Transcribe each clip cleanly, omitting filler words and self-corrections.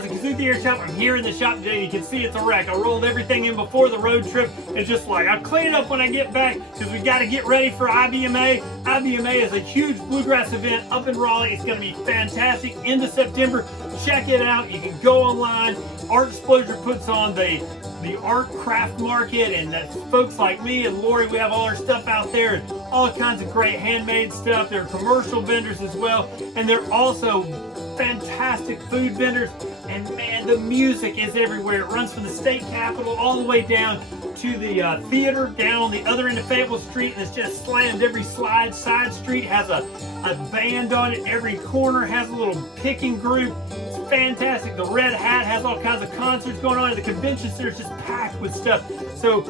Guitars and Kazoo Theater Shop. I'm here in the shop today. You can see it's a wreck. I rolled everything in before the road trip. It's just like, I'll clean it up when I get back because we got to get ready for IBMA. IBMA is a huge bluegrass event up in Raleigh. It's going to be fantastic. End of September. Check it out. You can go online. Art Explosion puts on the art craft market, and folks like me and Lori, we have all our stuff out there and all kinds of great handmade stuff. There are commercial vendors as well, and they're also fantastic food vendors. And man, the music is everywhere. It runs from the state capitol all the way down to the theater down on the other end of Fayetteville Street, and it's just slammed every side street has a band on it. Every corner has a little picking group. It's fantastic. The Red Hat has all kinds of concerts going on, and the convention center is just packed with stuff. So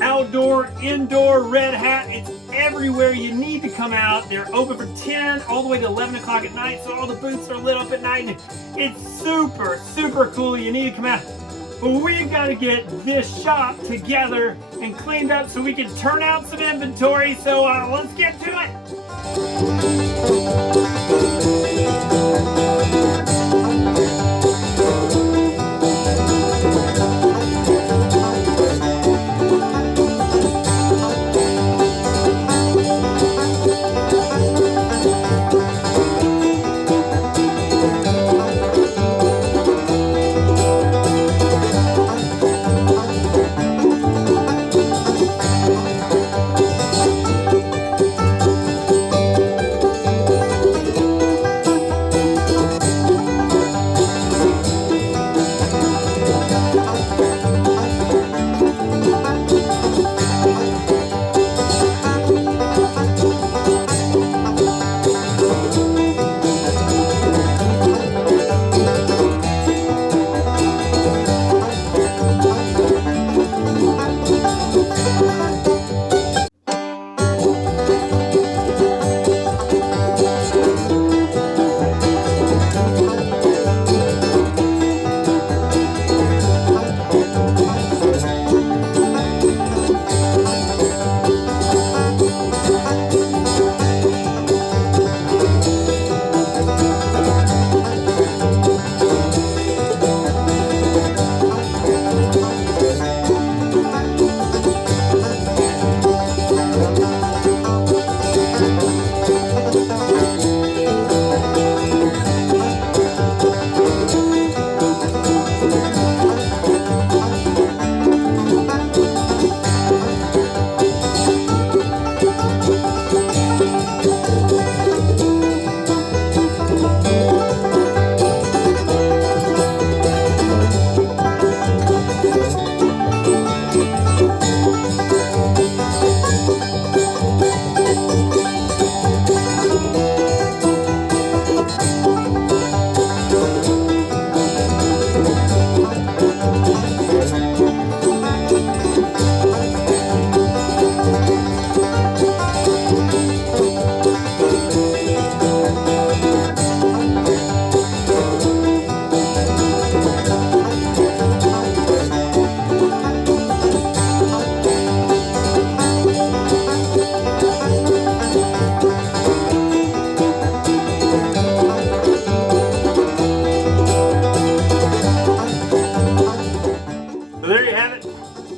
outdoor, indoor, Red Hat, it's everywhere. You need to come out. They're open from 10 all the way to 11 o'clock at night, so all the booths are lit up at night, and it's super, super cool. You need to come out. But we've got to get this shop together and cleaned up so we can turn out some inventory. So let's get to it.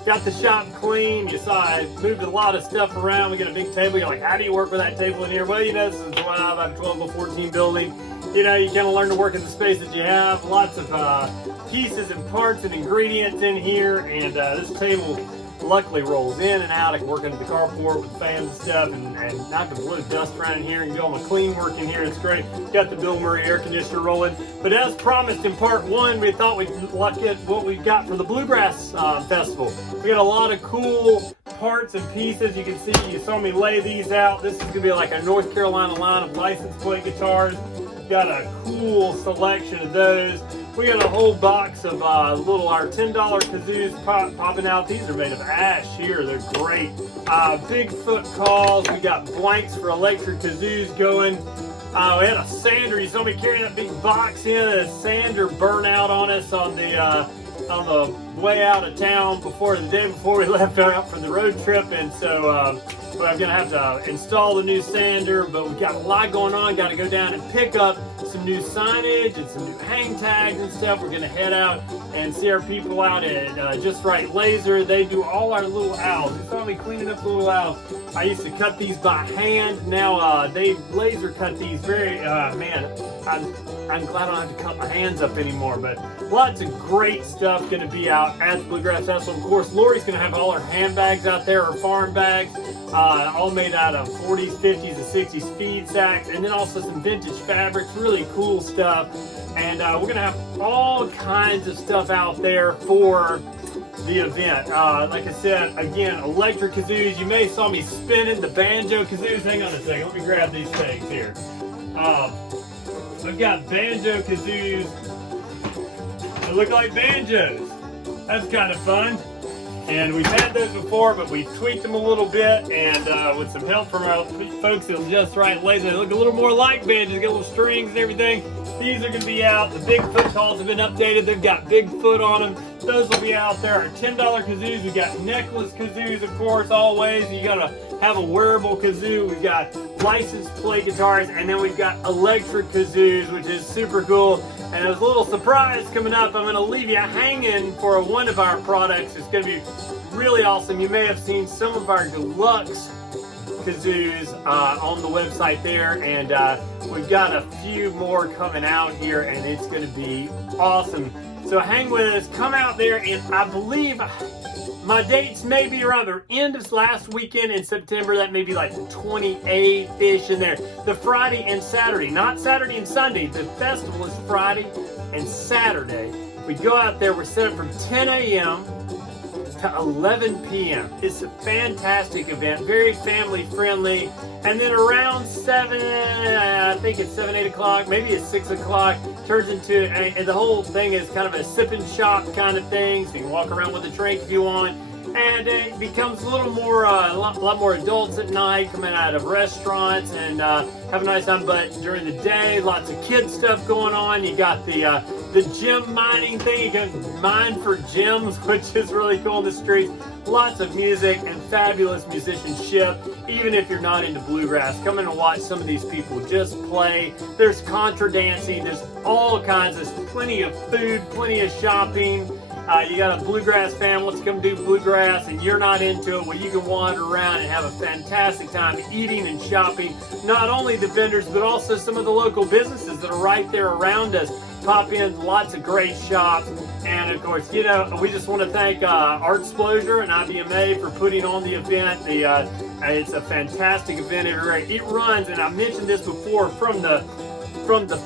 Got the shop clean. You saw I moved a lot of stuff around. We got a big table. You're like, how do you work with that table in here? Well, you know, this is a 12 by 14 building. You know, you kind of learn to work in the space that you have. Lots of pieces and parts and ingredients in here. And this table luckily rolls in and out. I can work under the carport with fans and stuff and not to blow dust around in here and do all my clean work in here. It's great. Got the Bill Murray air conditioner rolling. But as promised in part one, we thought we'd look at what we got for the Bluegrass Festival. We got a lot of cool parts and pieces. You can see, you saw me lay these out. This is going to be like a North Carolina line of license plate guitars. Got a cool selection of those. We got a whole box of our $10 kazoos popping out. These are made of ash here. They're great. Bigfoot calls. We got blanks for electric kazoos going. We had a sander. You saw me carrying that big box in. A sander burnt out on us on the way out of town the day before we left out for the road trip, and so but I'm gonna have to install the new sander, but we've got a lot going on. Got to go down and pick up some new signage and some new hang tags and stuff. We're gonna head out and see our people out at Just Right Laser. They do all our little owls. You saw me cleaning up the little owls. I used to cut these by hand. Now they laser cut these very, man, I'm glad I don't have to cut my hands up anymore, but lots of great stuff going to be out at the Bluegrass Festival. Of course, Lori's going to have all her handbags out there, her farm bags, all made out of 40s, 50s, and 60s feed sacks, and then also some vintage fabrics, really cool stuff. And we're going to have all kinds of stuff out there for the event. Like I said, again, electric kazoos. You may saw me spinning the banjo kazoos. Hang on a second, let me grab these things here. I've got banjo kazoos that look like banjos. That's kind of fun. And we've had those before, but we've tweaked them a little bit, and with some help from our folks at Just Right Laser, they look a little more like banjos, get little strings and everything. These are going to be out. The Bigfoot calls have been updated. They've got Bigfoot on them. Those will be out there. Our $10 kazoos. We've got necklace kazoos, of course, always. You got to have a wearable kazoo. We've got license plate guitars, and then we've got electric kazoos, which is super cool. And there's a little surprise coming up. I'm going to leave you hanging for one of our products. It's going to be really awesome. You may have seen some of our deluxe kazoos on the website there, and we've got a few more coming out here, and it's going to be awesome. So hang with us, come out there, and I believe my dates may be around the end of last weekend in September. That may be like the 28th-ish in there. The Friday and Saturday, not Saturday and Sunday. The festival is Friday and Saturday. We go out there, we're set up from 10 a.m. to 11 p.m. It's a fantastic event, very family friendly. And then around 7, I think it's 7, 8 o'clock, maybe it's 6 o'clock, turns into, and the whole thing is kind of a sip and shop kind of thing. So you can walk around with a drink if you want. And it becomes a little more, a lot more adults at night coming out of restaurants and have a nice time. But during the day, lots of kid stuff going on. You got the gem mining thing. You can mine for gems, which is really cool in the streets. Lots of music and fabulous musicianship. Even if you're not into bluegrass, come in and watch some of these people just play. There's contra dancing. There's all kinds. There's plenty of food, plenty of shopping. You got a bluegrass fan wants to come do bluegrass and you're not into it, well, you can wander around and have a fantastic time eating and shopping. Not only the vendors, but also some of the local businesses that are right there around us. Pop in, lots of great shops. And of course, you know, we just want to thank Artsplosion and IBMA for putting on the event. It's a fantastic event everywhere. It runs, and I mentioned this before, from the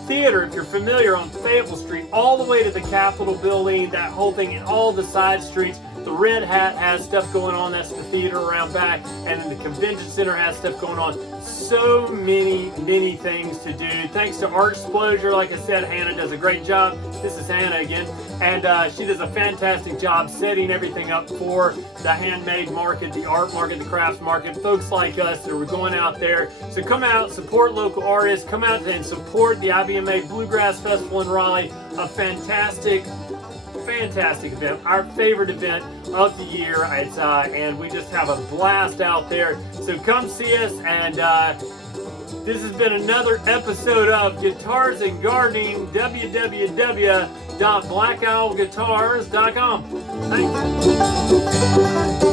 theater, if you're familiar, on Fayetteville Street, all the way to the Capitol building, that whole thing, and all the side streets. The Red Hat has stuff going on, that's the theater around back, and then the convention center has stuff going on. So many things to do. Thanks to Artsplosion, like I said, Hannah does a great job. This is Hannah again, and she does a fantastic job setting everything up for the handmade market, the art market, the crafts market, folks like us that are going out there. So come out, support local artists, come out and support the IBMA Bluegrass Festival in Raleigh, a fantastic event, our favorite event of the year. It's and we just have a blast out there. So come see us, and this has been another episode of Guitars and Gardening, www.blackowlguitars.com. Thanks.